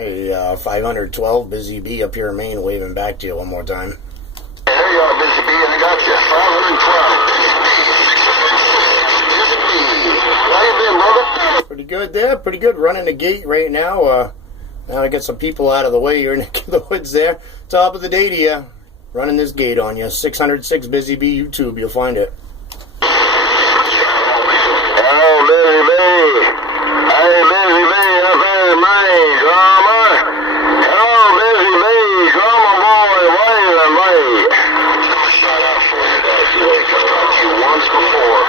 Hey, 512, Busy Bee up here in Maine, waving back to you one more time. There you are, Busy Bee, I got you. 512. How you been, brother? Pretty good there, pretty good. Running the gate right now. Now I get some people out of the way. You're in the woods there. Top of the day to you. Running this gate on you. 606 Busy Bee YouTube, you'll find it. Hello, Busy Bee. Hey, Busy Bee, up there in Maine, drummer. Hello, Busy Bee, Drummerboy waving. Shout out for you, buddy. I've talked to you once before,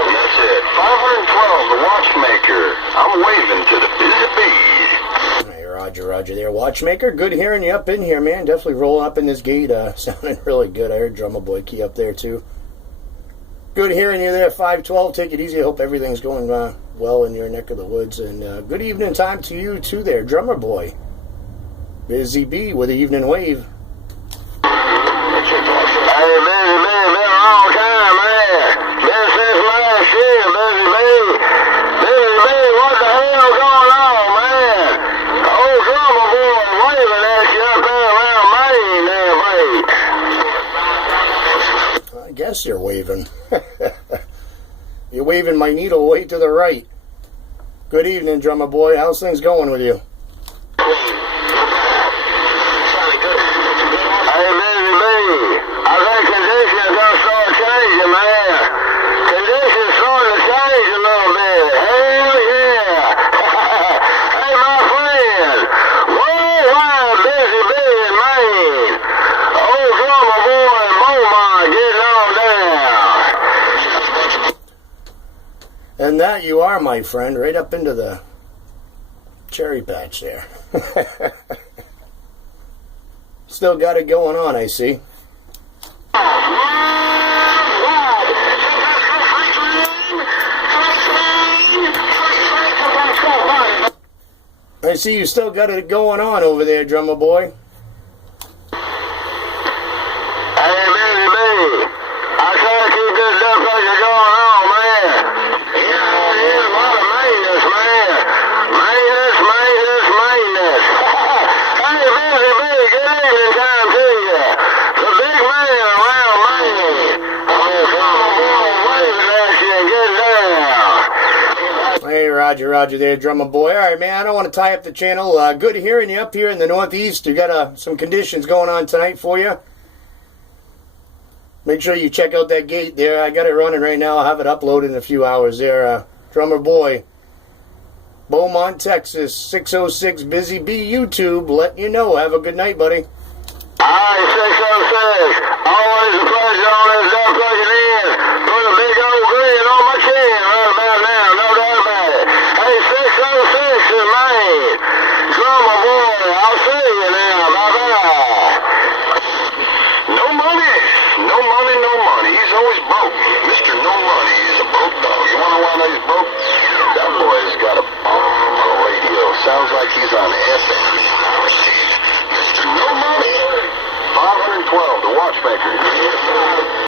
and that's it. 512, the watchmaker. I'm waving to the Busy Bee. Hey, Roger there. Watchmaker, good hearing you up in here, man. Definitely rolling up in this gate. Sounding really good. I heard Drummerboy Key up there, too. Good hearing you there, 512. Take it easy. I hope everything's going well in your neck of the woods. And good evening time to you, too, there, Drummerboy. Busy Bee with the evening wave. Hey, Busy Bee, been a long time, man. Been since last year, Busy Bee. Busy Bee, what the hell going on, man? Old Drummerboy waving at you up there around Maine there, mate. I guess you're waving. You're waving my needle way to the right. Good evening, Drummerboy. How's things going with you? And that you are, my friend, right up into the cherry patch there. Still got it going on, I see. I see you still got it going on over there, Drummerboy. Roger there, Drummerboy. All right, man, I don't want to tie up the channel. Good hearing you up here in the Northeast. You got some conditions going on tonight for you. Make sure you check out that gate there. I got it running right now. I'll have it uploaded in a few hours there. Drummerboy, Beaumont, Texas, 606 Busy Bee YouTube. Letting you know. Have a good night, buddy. All right, 606. Always a pleasure on this up plugging in. Put a big old grin on my chin right about now. No doubt about it. Hey, 606 in Maine. Drummerboy, I'll see you now. Bye-bye. No money. No money, no money. He's always broke. Mr. No Money is a broke dog. You want to know why he's broke? That boy's got a bomb on the radio. Sounds like he's on FM. Mr. No Money. 512, the watchmaker.